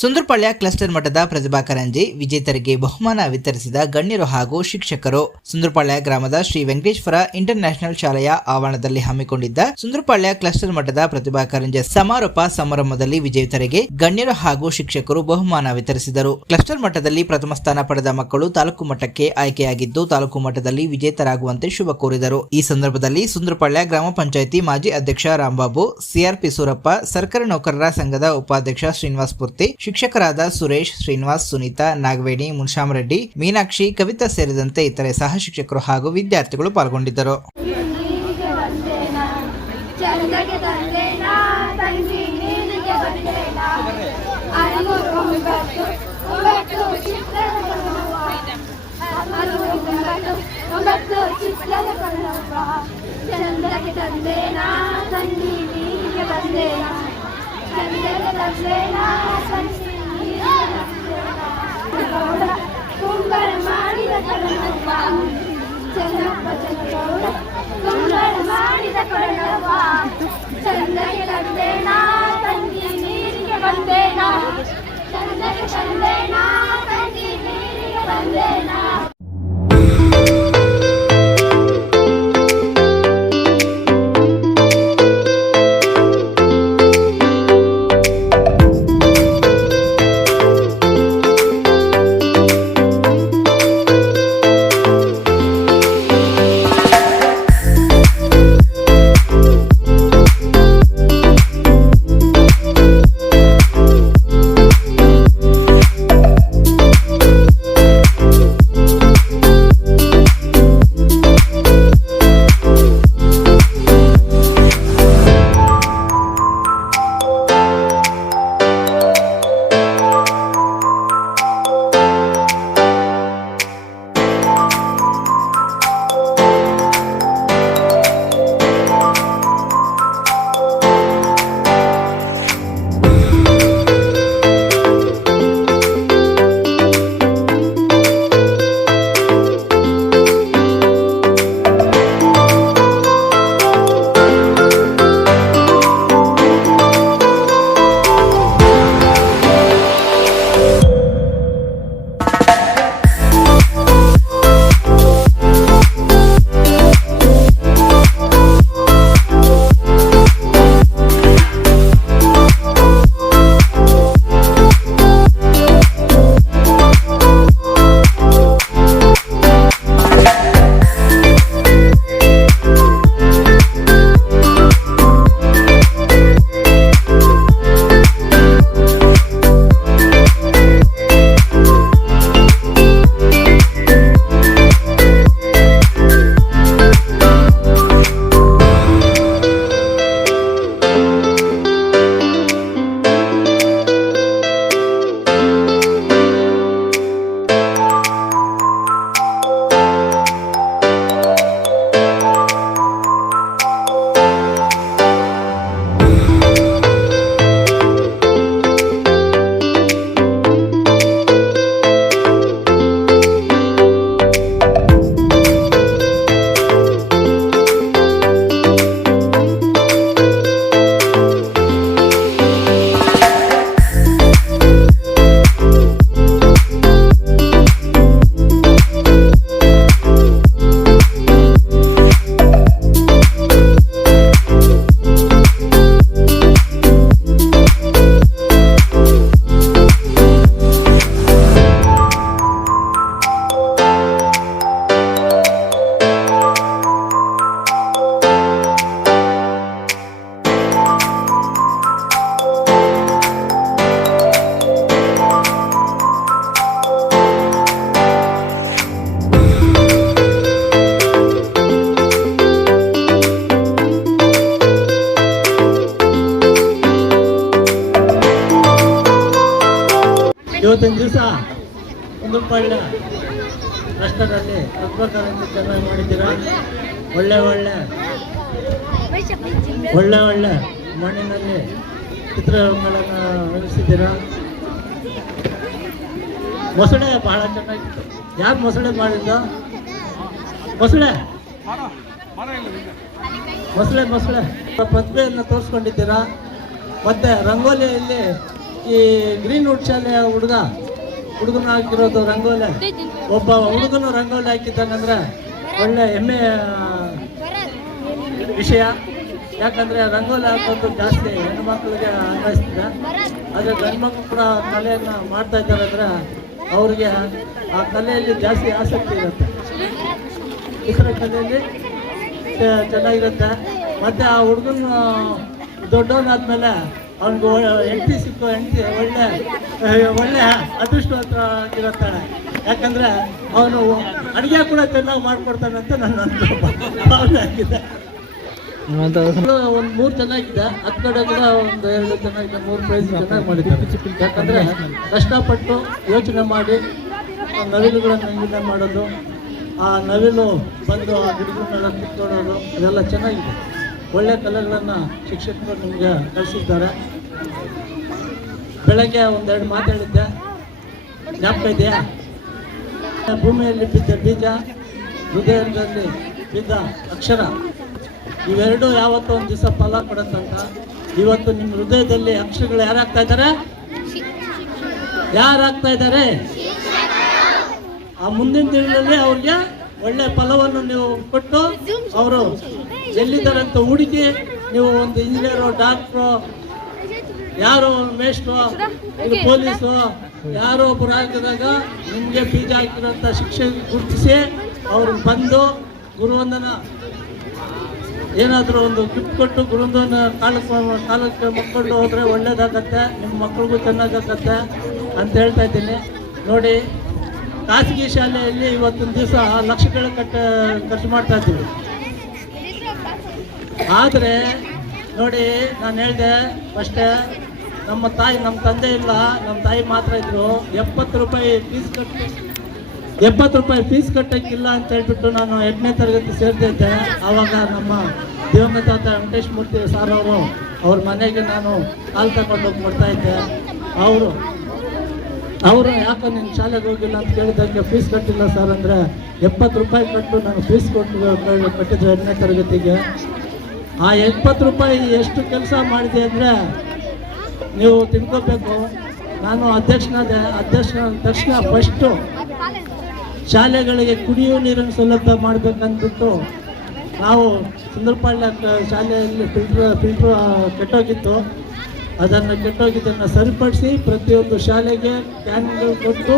ಸುಂದ್ರಪಾಳ್ಯ cluster ಮಟ್ಟದ ಪ್ರತಿಭಾ ಕಾರಂಜಿ ವಿಜೇತರಿಗೆ ಬಹುಮಾನ ವಿತರಿಸಿದ ಗಣ್ಯರು ಹಾಗೂ ಶಿಕ್ಷಕರು. ಸುಂದ್ರಪಾಳ್ಯ ಗ್ರಾಮದ ಶ್ರೀ ವೆಂಕಟೇಶ್ವರ ಇಂಟರ್ ನ್ಯಾಷನಲ್ ಶಾಲೆಯ ಆವರಣದಲ್ಲಿ ಹಮ್ಮಿಕೊಂಡಿದ್ದ ಸುಂದ್ರಪಾಳ್ಯ ಕ್ಲಸ್ಟರ್ ಮಟ್ಟದ ಪ್ರತಿಭಾ ಕಾರಂಜಿ ಸಮಾರೋಪ ಸಮಾರಂಭದಲ್ಲಿ ವಿಜೇತರಿಗೆ ಗಣ್ಯರು ಹಾಗೂ ಶಿಕ್ಷಕರು ಬಹುಮಾನ ವಿತರಿಸಿದರು. ಕ್ಲಸ್ಟರ್ ಮಟ್ಟದಲ್ಲಿ ಪ್ರಥಮ ಸ್ಥಾನ ಪಡೆದ ಮಕ್ಕಳು ತಾಲೂಕು ಮಟ್ಟಕ್ಕೆ ಆಯ್ಕೆಯಾಗಿದ್ದು ತಾಲೂಕು ಮಟ್ಟದಲ್ಲಿ ವಿಜೇತರಾಗುವಂತೆ ಶುಭ ಕೋರಿದರು. ಈ ಸಂದರ್ಭದಲ್ಲಿ ಸುಂದ್ರಪಾಳ್ಯ ಗ್ರಾಮ ಪಂಚಾಯಿತಿ ಮಾಜಿ ಅಧ್ಯಕ್ಷ ರಾಂಬಾಬು, ಸಿಆರ್ಪಿ ಸೂರಪ್ಪ, ಸರ್ಕಾರಿ ನೌಕರರ ಸಂಘದ ಉಪಾಧ್ಯಕ್ಷ ಶ್ರೀನಿವಾಸ್ ಪೂರ್ತಿ, ಶಿಕ್ಷಕರಾದ ಸುರೇಶ್, ಶ್ರೀನಿವಾಸ್, ಸುನೀತಾ, ನಾಗವೇಣಿ, ಮುನ್ಶಾಮರೆಡ್ಡಿ, ಮೀನಾಕ್ಷಿ, ಕವಿತಾ ಸೇರಿದಂತೆ ಇತರೆ ಸಹ ಶಿಕ್ಷಕರು ಹಾಗೂ ವಿದ್ಯಾರ್ಥಿಗಳು ಪಾಲ್ಗೊಂಡಿದ್ದರು. ಇವತ್ತಿನ ದಿವಸ ಸುಂದ್ರಪಾಳ್ಯ ಕ್ಲಸ್ಟರಲ್ಲಿ ಪ್ರತಿಭಾ ಕಾರಂಜಿ ಚೆನ್ನಾಗಿ ಮಾಡಿದ್ದೀರಾ. ಒಳ್ಳೆ ಮಣ್ಣಿನಲ್ಲಿ ಚಿತ್ರಗಳನ್ನು ರಚಿಸಿದ್ದೀರಾ. ಮೊಸಳೆ ಬಹಳ ಚೆನ್ನಾಗಿತ್ತು. ಯಾರು ಮೊಸಳೆ ಮಾಡಿದ್ದು? ಮೊಸಳೆ ಪ್ರತಿಭೆಯನ್ನು ತೋರಿಸ್ಕೊಂಡಿದ್ದೀರಾ. ಮತ್ತೆ ರಂಗೋಲಿಯಲ್ಲಿ ಈ ಗ್ರೀನ್ವುಡ್ ಶಾಲೆಯ ಹುಡುಗನ ಹಾಕಿರೋದು ರಂಗೋಲಿ, ಒಬ್ಬ ಹುಡುಗನು ರಂಗೋಲಿ ಹಾಕಿದ್ದಾನಂದ್ರೆ ಒಳ್ಳೆ ಹೆಮ್ಮೆಯ ವಿಷಯ. ಯಾಕಂದರೆ ರಂಗೋಲಿ ಹಾಕೋದು ಜಾಸ್ತಿ ಹೆಣ್ಣು ಮಕ್ಕಳಿಗೆ ಅನ್ವಯಿಸ್ತಿದೆ. ಆದರೆ ಗಂಡು ಮಕ್ಕಳು ಕೂಡ ಕಲೆಯನ್ನು ಮಾಡ್ತಾ ಇದ್ದಾರೆ ಅಂದರೆ ಅವ್ರಿಗೆ ಆ ಕಲೆಯಲ್ಲಿ ಜಾಸ್ತಿ ಆಸಕ್ತಿ ಇರುತ್ತೆ. ಇತರ ಕಲೆಯಲ್ಲಿ ಚೆನ್ನಾಗಿರುತ್ತೆ. ಮತ್ತು ಆ ಹುಡುಗನ ದೊಡ್ಡವನಾದ್ಮೇಲೆ ಅವ್ನಿಗೆ ಹೆಂಡತಿ ಸಿಕ್ಕು, ಹೆಂಡತಿ ಒಳ್ಳೆ ಅದೃಷ್ಟವಂತ ಆಗಿರುತ್ತಾಳೆ. ಯಾಕಂದರೆ ಅವನು ಅಡುಗೆ ಕೂಡ ಚೆನ್ನಾಗಿ ಮಾಡಿಕೊಡ್ತಾನಂತ ನನ್ನ ಭಾವನೆ ಆಗಿದೆ. ಒಂದು 3 ಚೆನ್ನಾಗಿದೆ, 10 ಕಡೆ ಕೂಡ ಒಂದು 2 ಚೆನ್ನಾಗಿದೆ, 3 ಪ್ರೈಸ್ ಚೆನ್ನಾಗಿ ಮಾಡಿದ್ದಾರೆ. ಯಾಕಂದರೆ ಕಷ್ಟಪಟ್ಟು ಯೋಚನೆ ಮಾಡಿ ನವಿಲುಗಳನ್ನು ಇಂಜಿನ ಮಾಡೋದು, ಆ ನವಿಲು ಬಂದು ಆ ಗಿಡಗಳನ್ನೆಲ್ಲ ಕಿತ್ಕೊಳ್ಳೋದು, ಅದೆಲ್ಲ ಚೆನ್ನಾಗಿದೆ. ಒಳ್ಳೆ ಕಲೆಗಳನ್ನು ಶಿಕ್ಷಕರು ನಿಮಗೆ ಕಲಿಸಿದ್ದಾರೆ. ಬೆಳಗ್ಗೆ 1-2 ಮಾತಾಡಿದ್ದೆ, ಜ್ಞಾಪಕ ಇದೆಯಾ? ಭೂಮಿಯಲ್ಲಿ ಬಿದ್ದ ಬೀಜ, ಹೃದಯದಲ್ಲಿ ಬಿದ್ದ ಅಕ್ಷರ, ಇವೆರಡೂ ಯಾವತ್ತೂ ಒಂದು ದಿವಸ ಫಲ ಕೊಡುತ್ತಂತ. ಇವತ್ತು ನಿಮ್ಮ ಹೃದಯದಲ್ಲಿ ಅಕ್ಷರಗಳು ಯಾರಾಗ್ತಾ ಇದ್ದಾರೆ? ಆ ಮುಂದಿನ ದಿನಗಳಲ್ಲಿ ಅವ್ರಿಗೆ ಒಳ್ಳೆ ಫಲವನ್ನು ನೀವು ಕೊಟ್ಟು ಅವರು ಎಲ್ಲಿದ್ದಾರಂತ ಹುಡುಕಿ ನೀವು ಒಂದು ಇಂಜಿನಿಯರು, ಡಾಕ್ಟ್ರು, ಯಾರೋ ಮೇಷ್ಟ್ರು, ಪೊಲೀಸು ಯಾರೋ ಒಬ್ಬರು ಆಗಿದಾಗ ನಿಮಗೆ ಬೀಜ ಹಾಕಿರೋಂಥ ಶಿಕ್ಷಕ ಗುರುತಿಸಿ ಅವ್ರಿಗೆ ಬಂದು ಗುರುವಂದನ ಏನಾದರೂ ಒಂದು ಗಿಫ್ಟ್ ಕೊಟ್ಟು ಗುರುವಂದನ ಕಾಲಕ್ಕೆ ಮುಕ್ಕೊಂಡು ಹೋದರೆ ಒಳ್ಳೇದಾಗತ್ತೆ, ನಿಮ್ಮ ಮಕ್ಳಿಗೂ ಚೆನ್ನಾಗತ್ತೆ ಅಂತ ಹೇಳ್ತಾ ಇದ್ದೀನಿ. ನೋಡಿ, ಖಾಸಗಿ ಶಾಲೆಯಲ್ಲಿ ಇವತ್ತಿನ ದಿವಸ ಲಕ್ಷಗಳ ಖರ್ಚು ಮಾಡ್ತಾ ಇದ್ದೀವಿ. ಆದರೆ ನೋಡಿ, ನಾನು ಹೇಳಿದೆ ಫಸ್ಟೇ, ನಮ್ಮ ತಂದೆ ಇಲ್ಲ, ನಮ್ಮ ತಾಯಿ ಮಾತ್ರ ಇದ್ರು. 70 ರೂಪಾಯಿ ಫೀಸ್ ಕಟ್ಟೋಕ್ಕಿಲ್ಲ ಅಂತ ಹೇಳ್ಬಿಟ್ಟು ನಾನು 8ನೇ ತರಗತಿ ಸೇರ್ತಿದ್ದೆ. ಆವಾಗ ನಮ್ಮ ದಿವಂಗತ ವೆಂಕಟೇಶ್ ಮೂರ್ತಿ ಸಾರ್ ಅವ್ರ ಮನೆಗೆ ನಾನು ಹಾಲು ತಗೊಂಡೋಗಿ ಕೊಡ್ತಾ ಇದ್ದೆ. ಅವರು ಯಾಕೆ ನಿನ್ನ ಶಾಲೆಗೆ ಹೋಗಿಲ್ಲ ಅಂತ ಕೇಳಿದ್ದಕ್ಕೆ ಫೀಸ್ ಕಟ್ಟಿಲ್ಲ ಸರ್ ಅಂದರೆ 70 ರೂಪಾಯಿ ಕಟ್ಟು ನಾನು ಫೀಸ್ ಕಟ್ಟಿದ್ದೆ 8ನೇ ತರಗತಿಗೆ. ಆ 70 ರೂಪಾಯಿ ಎಷ್ಟು ಕೆಲಸ ಮಾಡಿದೆ ಅಂದರೆ ನೀವು ತಿಳ್ಕೋಬೇಕು. ನಾನು ಅಧ್ಯಕ್ಷನಾದ ತಕ್ಷಣ ಫಸ್ಟು ಶಾಲೆಗಳಿಗೆ ಕುಡಿಯುವ ನೀರಿನ ಸೌಲಭ್ಯ ಮಾಡಬೇಕಂದ್ಬಿಟ್ಟು ನಾವು ಸುಂದರಪಾಳ್ಯ ಶಾಲೆಯಲ್ಲಿ ಫಿಲ್ಟ್ರ್ ಕೆಟ್ಟೋಗಿದ್ದನ್ನು ಸರಿಪಡಿಸಿ ಪ್ರತಿಯೊಂದು ಶಾಲೆಗೆ ಕ್ಯಾನ್ಗಳು ಕೊಟ್ಟು,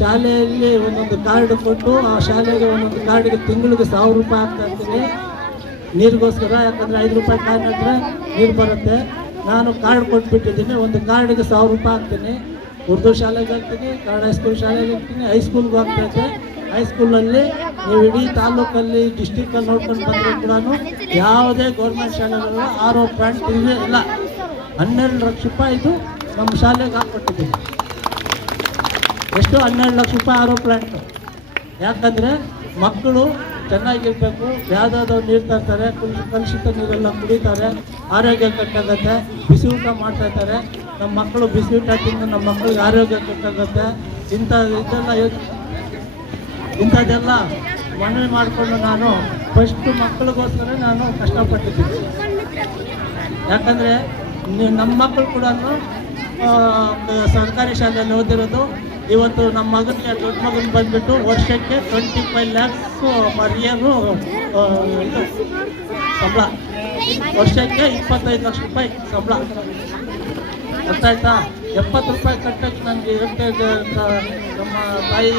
ಶಾಲೆಯಲ್ಲಿ ಒಂದೊಂದು ಕಾರ್ಡ್ ಕೊಟ್ಟು, ಆ ಶಾಲೆಗೆ ಒಂದೊಂದು ಕಾರ್ಡಿಗೆ ತಿಂಗಳಿಗೆ 1000 ರೂಪಾಯಿ ಹಾಕ್ತಾ ಇರ್ತೀನಿ ನೀರಿಗೋಸ್ಕರ. ಯಾಕಂದರೆ 5 ರೂಪಾಯಿ ಕಾರ್ಡ್ ಹಾಕಿದ್ರೆ ನೀರು ಬರುತ್ತೆ. ನಾನು ಕಾರ್ಡ್ ಕೊಟ್ಬಿಟ್ಟಿದ್ದೀನಿ, ಒಂದು ಕಾರ್ಡಿಗೆ 1000 ರೂಪಾಯಿ ಹಾಕ್ತೀನಿ. ಉರ್ದು ಶಾಲೆಗೆ ಹಾಕ್ತೀನಿ, ಕನ್ನಡ ಹೈಸ್ಕೂಲ್ ಶಾಲೆಗೆ ಹಾಕ್ತೀನಿ, ಹೈಸ್ಕೂಲ್ಗೂ ಹಾಕ್ತೈತೆ. ಹೈಸ್ಕೂಲಲ್ಲಿ ನೀವು ಇಡೀ ತಾಲೂಕಲ್ಲಿ ಡಿಸ್ಟಿಕಲ್ಲಿ ನೋಡ್ಕೊಂಡು ಬಂದರೂ ಕೂಡ ಯಾವುದೇ ಗೌರ್ಮೆಂಟ್ ಶಾಲೆಗಳು RO ಪ್ಲಾಂಟ್ ಇಲ್ಲ. 12 ಲಕ್ಷ ರೂಪಾಯಿದು ನಮ್ಮ ಶಾಲೆಗೆ ಹಾಕ್ಕೊಟ್ಟಿದ್ದೀನಿ. ಎಷ್ಟು? 12 ಲಕ್ಷ ರೂಪಾಯಿ RO ಪ್ಲಾಂಟು. ಯಾಕಂದರೆ ಮಕ್ಕಳು ಚೆನ್ನಾಗಿರ್ಬೇಕು, ಯಾವುದಾದ್ರು ನೀರು ತರ್ತಾರೆ, ಕಲುಷಿತ ನೀರೆಲ್ಲ ಕುಡಿತಾರೆ, ಆರೋಗ್ಯ ಕೆಟ್ಟಾಗತ್ತೆ. ಬಿಸಿ ಊಟ ಮಾಡ್ತಾ ಇರ್ತಾರೆ, ನಮ್ಮ ಮಕ್ಕಳು ಬಿಸಿ ಊಟ ತಿಂದು ನಮ್ಮ ಮಕ್ಕಳಿಗೆ ಆರೋಗ್ಯ ಕೆಟ್ಟಾಗತ್ತೆ. ಇಂಥದ್ದೆಲ್ಲ ಮನವಿ ಮಾಡಿಕೊಂಡು ನಾನು ಫಸ್ಟು ಮಕ್ಕಳಿಗೋಸ್ಕರ ನಾನು ಕಷ್ಟಪಟ್ಟಿದ್ದೀನಿ. ಯಾಕಂದರೆ ನಮ್ಮ ಮಕ್ಕಳು ಕೂಡ ಸರ್ಕಾರಿ ಶಾಲೆಯಲ್ಲಿ ಓದಿರೋದು. ಇವತ್ತು ನಮ್ಮ ಮಗನಿಗೆ, ದೊಡ್ಡ ಮಗನ ಬಂದುಬಿಟ್ಟು ವರ್ಷಕ್ಕೆ 25 lakhs ಪರ್ ಇಯರು ಇದು ಸಂಬಳ. ವರ್ಷಕ್ಕೆ 25 ಲಕ್ಷ ರೂಪಾಯಿ ಸಂಬಳ. ಅರ್ಥ ಆಯ್ತಾ? 70 ರೂಪಾಯಿ ಕಟ್ಟಕ್ಕೆ ನನಗೆ ಇರುತ್ತೆ. ನಮ್ಮ ತಾಯಿ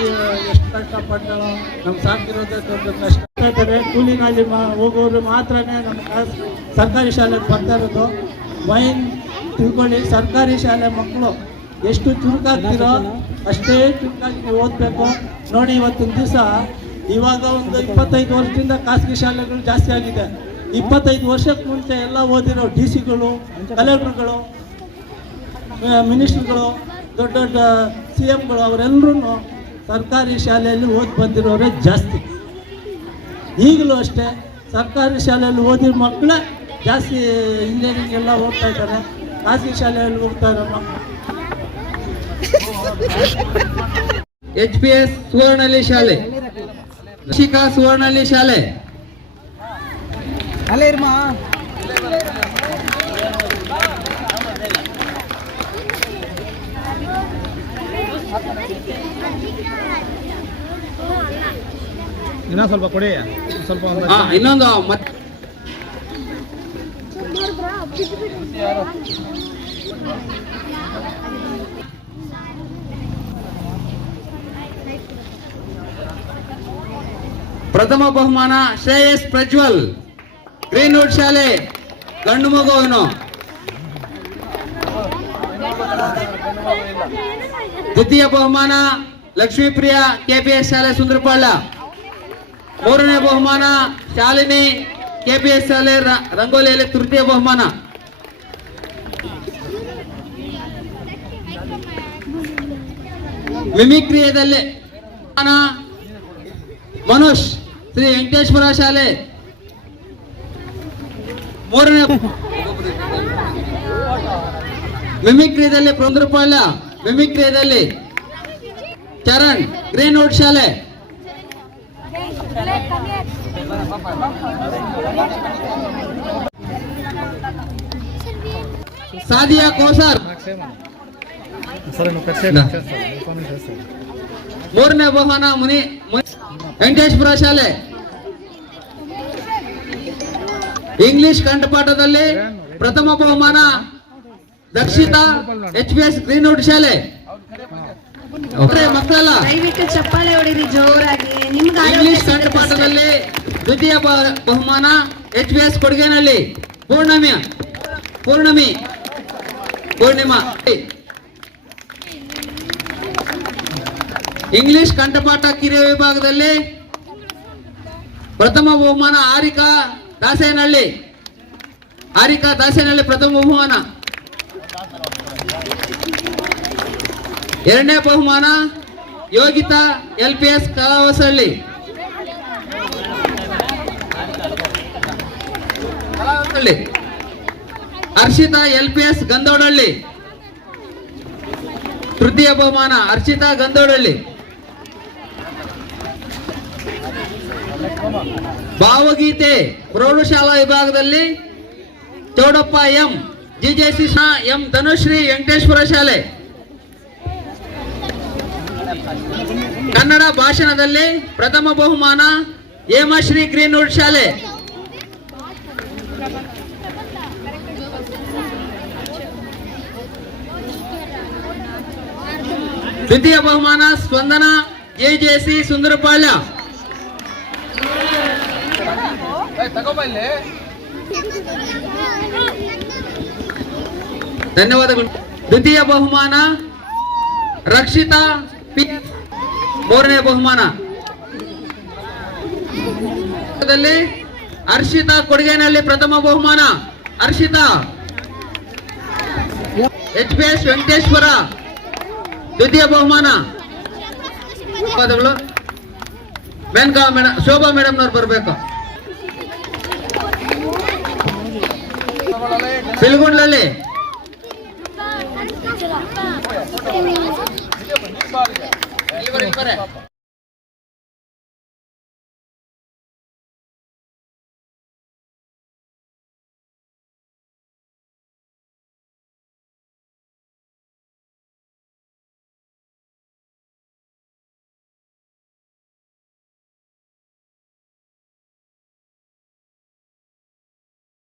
ಎಷ್ಟು ಕಷ್ಟಪಟ್ಟಳು, ನಮ್ಮ ಸಾಕಿರೋದೇ ದೊಡ್ಡ ಕಷ್ಟ. ಕೂಲಿನಲ್ಲಿ ಹೋಗೋರು ಮಾತ್ರ ನಮ್ಮ ಸರ್ಕಾರಿ ಶಾಲೆಗೆ ಬರ್ತಾ ಇರೋದು. ಮೈನ್ ತಿಳ್ಕೊಳ್ಳಿ, ಸರ್ಕಾರಿ ಶಾಲೆ ಮಕ್ಕಳು ಎಷ್ಟು ಚುರುಕಾಗ್ತಿರೋ ಅಷ್ಟೇ ಚುರುಕಾಗಿ ನೀವು ಓದಬೇಕು. ನೋಡಿ, ಇವತ್ತಿನ ದಿವಸ ಇವಾಗ ಒಂದು 25 ವರ್ಷದಿಂದ ಖಾಸಗಿ ಶಾಲೆಗಳು ಜಾಸ್ತಿ ಆಗಿದೆ. 25 ವರ್ಷಕ್ಕೆ ಮುಂಚೆ ಎಲ್ಲ ಓದಿರೋ DC-ಗಳು, ಕಲೆಕ್ಟರ್ಗಳು, ಮಿನಿಸ್ಟ್ರುಗಳು, ದೊಡ್ಡ ದೊಡ್ಡ CMಗಳು ಅವರೆಲ್ಲರೂ ಸರ್ಕಾರಿ ಶಾಲೆಯಲ್ಲಿ ಓದಿ ಬಂದಿರೋರೇ ಜಾಸ್ತಿ. ಈಗಲೂ ಅಷ್ಟೇ ಸರ್ಕಾರಿ ಶಾಲೆಯಲ್ಲಿ ಓದಿರೋ ಮಕ್ಕಳೇ ಜಾಸ್ತಿ ಇಂಜಿನಿಯರಿಂಗ್ ಎಲ್ಲ ಹೋಗ್ತಾ ಇದ್ದಾರೆ. ಖಾಸಗಿ ಶಾಲೆಯಲ್ಲಿ ಹೋಗ್ತಾ ಇರೋ ಮಕ್ಕಳು HPS ಸುವರ್ಣಲ್ಲಿ ಶಾಲೆ, ಶಿಖಾ ಸುವರ್ಣಲ್ಲಿ ಶಾಲೆ, ಇನ್ನೊಂದು ಸ್ವಲ್ಪ ಕೊಡಿ, ಸ್ವಲ್ಪ ಇನ್ನೊಂದು ಮತ್ತೆ ಪ್ರಥಮ ಬಹುಮಾನ ಶ್ರೇಯಸ್ ಪ್ರಜ್ವಲ್, ಗ್ರೀನ್ವುಡ್ ಶಾಲೆ, ಗಂಡು ಮಗುವನು. ದ್ವಿತೀಯ ಬಹುಮಾನ ಲಕ್ಷ್ಮೀಪ್ರಿಯ, ಕೆಪಿಎಸ್ ಶಾಲೆ ಸುಂದರಪಾಳ್ಯ. ಮೂರನೇ ಬಹುಮಾನ ಶಾಲಿನಿ, ಕೆಪಿಎಸ್ ಶಾಲೆ ರಂಗೋಲಿಯಲ್ಲಿ ತೃತೀಯ ಬಹುಮಾನ. ಮಿಮಿಕ್ರಿಯದಲ್ಲಿ ಮನೋಜ್, ಶ್ರೀ ವೆಂಕಟೇಶ್ವರ ಶಾಲೆ. ಮೂರನೇ ಮಿಮಿಕ್ರಿಯದಲ್ಲಿ ಸುಂದರಪಾಳ್ಯ, ಮಿಮಿಕ್ರಿಯದಲ್ಲಿ ಚರಣ್, ಗ್ರೀನ್ವುಡ್ ಶಾಲೆ. ಸಾದಿಯಾ ಕೋಸರ್. ಮೂರನೇ ಬಹುಮಾನ ವೆಂಕಟೇಶ್ವರ ಶಾಲೆ. ಇಂಗ್ಲಿಷ್ ಕಂಠಪಾಠದಲ್ಲಿ ಪ್ರಥಮ ಬಹುಮಾನ ದಕ್ಷಿತಾ, HPS ಗ್ರೀನ್ವುಡ್ ಶಾಲೆ. ಮಕ್ಕಳಲ್ಲ, ದಯವಿಟ್ಟು ಚಪ್ಪಾಳೆ ಹೊಡಿರಿ ಜೋರಾಗಿ. ಇಂಗ್ಲಿಷ್ ಕಂಠಪಾಠದಲ್ಲಿ ದ್ವಿತೀಯ ಬಹುಮಾನ HPS ಕೊಡಗೇನಹಳ್ಳಿ ಪೂರ್ಣಿಮಾ. ಇಂಗ್ಲಿಷ್ ಕಂಠಪಾಠ ಕಿರಿಯ ವಿಭಾಗದಲ್ಲಿ ಪ್ರಥಮ ಬಹುಮಾನ ಹಾರಿಕಾ ದಾಸೇನಹಳ್ಳಿ ಪ್ರಥಮ ಬಹುಮಾನ. ಎರಡನೇ ಬಹುಮಾನ ಯೋಗಿತಾ, LPS ಕಲಾವಸಹಳ್ಳಿ. ಹರ್ಷಿತಾ, LPS ಗಂದೋಡಹಳ್ಳಿ. ತೃತೀಯ ಬಹುಮಾನ ಹರ್ಷಿತಾ, ಗಂದೋಡಹಳ್ಳಿ. ಭಾವಗೀತೆ ಪ್ರೌಢಶಾಲಾ ವಿಭಾಗದಲ್ಲಿ Chowdappa M, GJC M Dhanushree, Venkateshwara ಶಾಲೆ. ಕನ್ನಡ ಭಾಷಣದಲ್ಲಿ ಪ್ರಥಮ ಬಹುಮಾನ ಹೇಮಶ್ರೀ, ಗ್ರೀನ್ವುಡ್ ಶಾಲೆ. ದ್ವಿತೀಯ ಬಹುಮಾನ ಸ್ಪಂದನ, JJC ಸುಂದರಪಾಳ್ಯ. ಧನ್ಯವಾದಗಳು. ದ್ವಿತೀಯ ಬಹುಮಾನ ರಕ್ಷಿತಾ P. ಮೂರನೇ ಬಹುಮಾನ ಹರ್ಷಿತಾ, ಕೊಡಗೇನಹಳ್ಳಿ ಪ್ರಥಮ ಬಹುಮಾನ. ಹರ್ಷಿತಾ, HPS ವೆಂಕಟೇಶ್ವರ ದ್ವಿತೀಯ ಬಹುಮಾನ. ಧನ್ಯವಾದಗಳು. ಮೇನಕಾ ಮೇಡಮ್, ಶೋಭಾ ಮೇಡಮ್ನವ್ರು ಬರಬೇಕು. ಬಿಲ್ಗುಂಡ್ಲಲ್ಲಿ